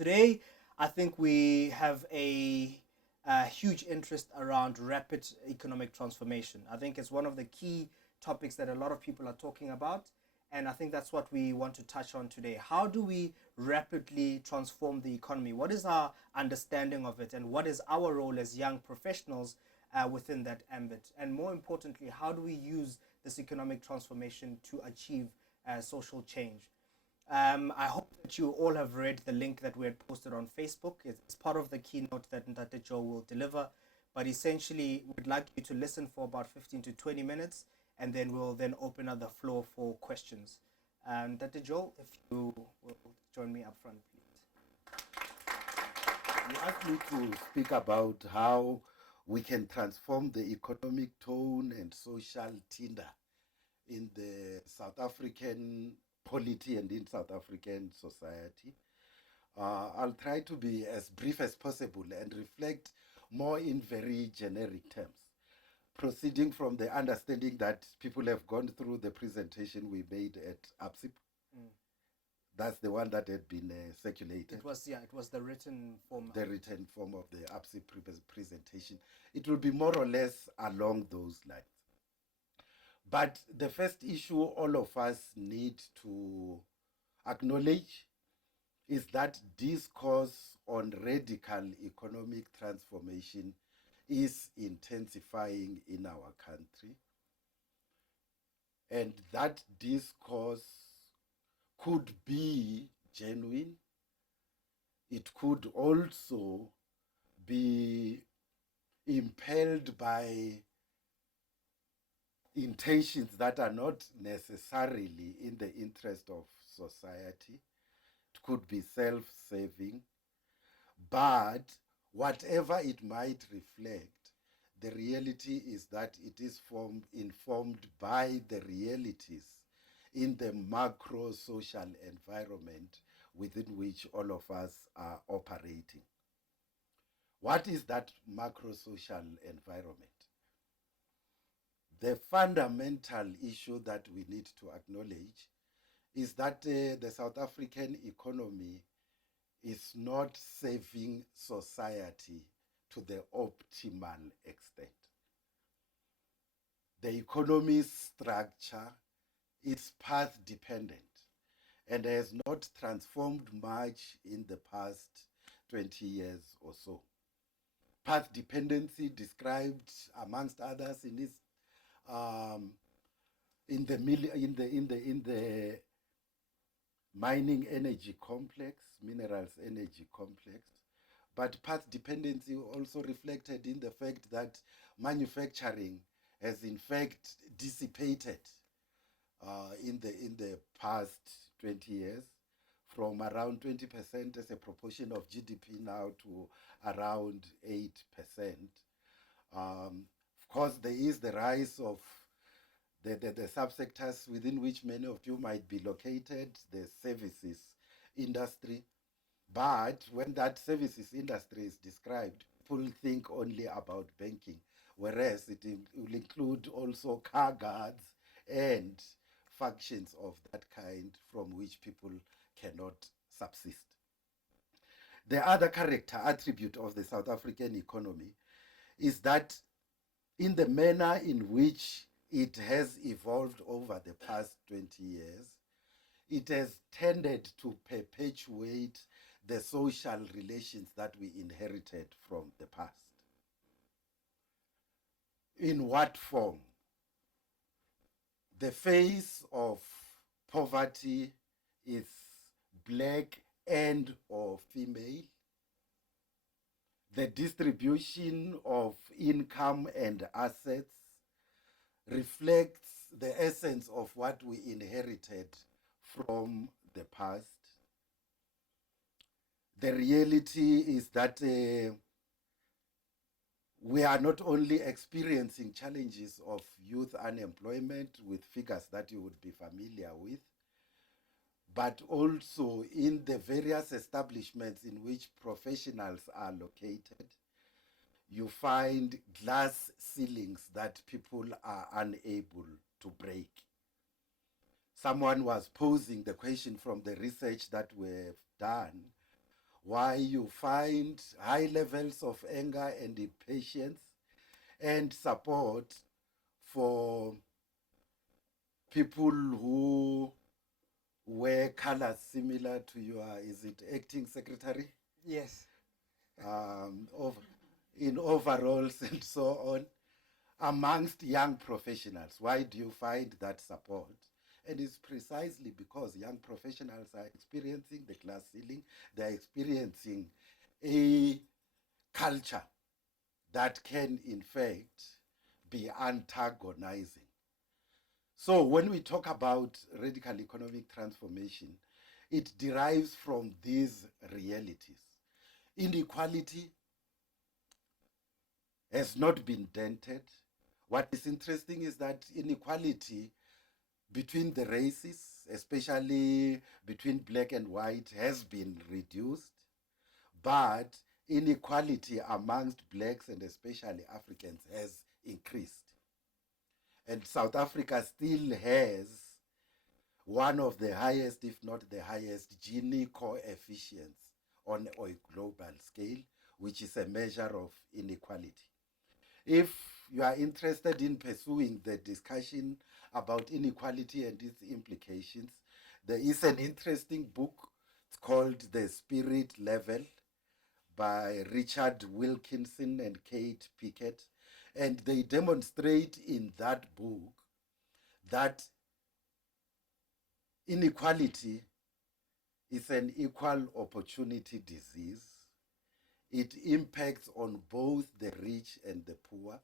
Today, I think we have a huge interest around rapid economic transformation. I think it's one of the key topics that a lot of people are talking about. And I think that's what we want to touch on today. How do we rapidly transform the economy? What is our understanding of it? And what is our role as young professionals within that ambit? And more importantly, how do we use this economic transformation to achieve social change? I hope that you all have read the link that we had posted on Facebook. It's part of the keynote that Ntate Joe will deliver. But essentially, we'd like you to listen for about 15 to 20 minutes, and then we'll then open up the floor for questions. Ntate Joe, if you will join me up front, please. You asked me to speak about how we can transform the economic tone and social tinder in the South African polity and in South African society. I'll try to be as brief as possible and reflect more in very generic terms, proceeding from the understanding that people have gone through the presentation we made at APSIP. Mm. That's the one that had been circulated. It was the written form. The written form of the APSIP presentation. It will be more or less along those lines. But the first issue all of us need to acknowledge is that discourse on radical economic transformation is intensifying in our country. And that discourse could be genuine. It could also be impelled by intentions that are not necessarily in the interest of society. It could be self-serving, but whatever it might reflect, the reality is that it is informed by the realities in the macro social environment within which all of us are operating. What is that macro social environment? The fundamental issue that we need to acknowledge is that the South African economy is not serving society to the optimal extent. The economy's structure is path dependent and has not transformed much in the past 20 years or so. Path dependency described, amongst others, in the mining energy complex, minerals energy complex, but path dependency also reflected in the fact that manufacturing has in fact dissipated in the past 20 years, from around 20% as a proportion of GDP now to around 8%. Of course, there is the rise of the subsectors within which many of you might be located, the services industry. But when that services industry is described, people think only about banking, whereas it will include also car guards and functions of that kind from which people cannot subsist. The other character attribute of the South African economy is that in the manner in which it has evolved over the past 20 years, it has tended to perpetuate the social relations that we inherited from the past. In what form? The face of poverty is black and or female. The distribution of income and assets reflects the essence of what we inherited from the past. The reality is that we are not only experiencing challenges of youth unemployment with figures that you would be familiar with, but also in the various establishments in which professionals are located, you find glass ceilings that people are unable to break. Someone was posing the question from the research that we've done, why you find high levels of anger and impatience, and support for people who wear colors similar to your, is it acting secretary? Yes. Of, in overalls and so on, amongst young professionals. Why do you find that support? And it's precisely because young professionals are experiencing the glass ceiling, they're experiencing a culture that can, in fact, be antagonizing. So when we talk about radical economic transformation, it derives from these realities. Inequality has not been dented. What is interesting is that inequality between the races, especially between black and white, has been reduced, but inequality amongst blacks and especially Africans has increased. And South Africa still has one of the highest, if not the highest, Gini coefficients on a global scale, which is a measure of inequality. If you are interested in pursuing the discussion about inequality and its implications, there is an interesting book. It's called The Spirit Level by Richard Wilkinson and Kate Pickett. And they demonstrate in that book that inequality is an equal opportunity disease. It impacts on both the rich and the poor.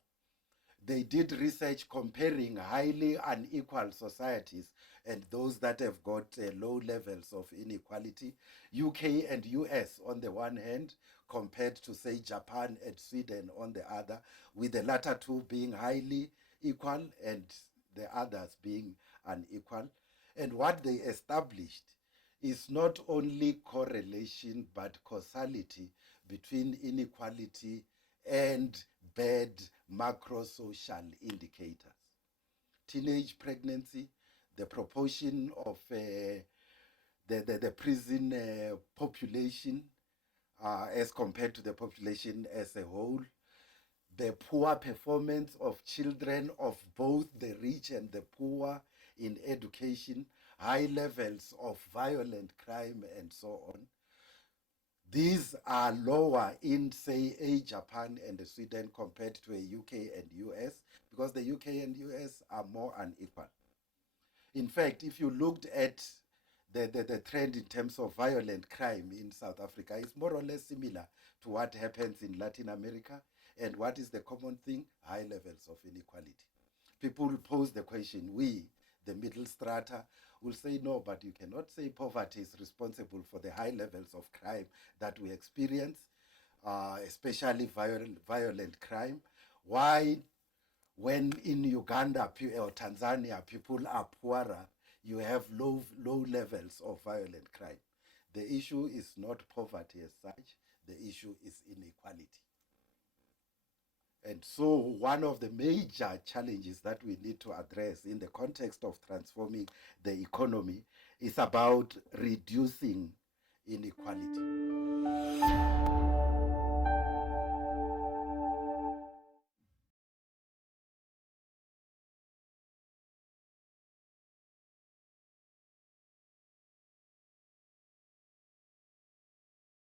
They did research comparing highly unequal societies and those that have got low levels of inequality, UK and US on the one hand, compared to, say, Japan and Sweden on the other, with the latter two being highly equal and the others being unequal. And what they established is not only correlation but causality between inequality and bad macro-social indicators. Teenage pregnancy, the proportion of the prison population as compared to the population as a whole, the poor performance of children of both the rich and the poor in education, high levels of violent crime, and so on. These are lower in, say, a Japan and a Sweden compared to a UK and US, because the UK and US are more unequal. In fact, if you looked at the trend in terms of violent crime in South Africa, it's more or less similar to what happens in Latin America. And what is the common thing? High levels of inequality. People pose the question, we, the middle strata, will say no, but you cannot say poverty is responsible for the high levels of crime that we experience, especially violent crime. Why, when in Uganda or Tanzania people are poorer, you have low levels of violent crime? The issue is not poverty as such, the issue is inequality. And so one of the major challenges that we need to address in the context of transforming the economy is about reducing inequality.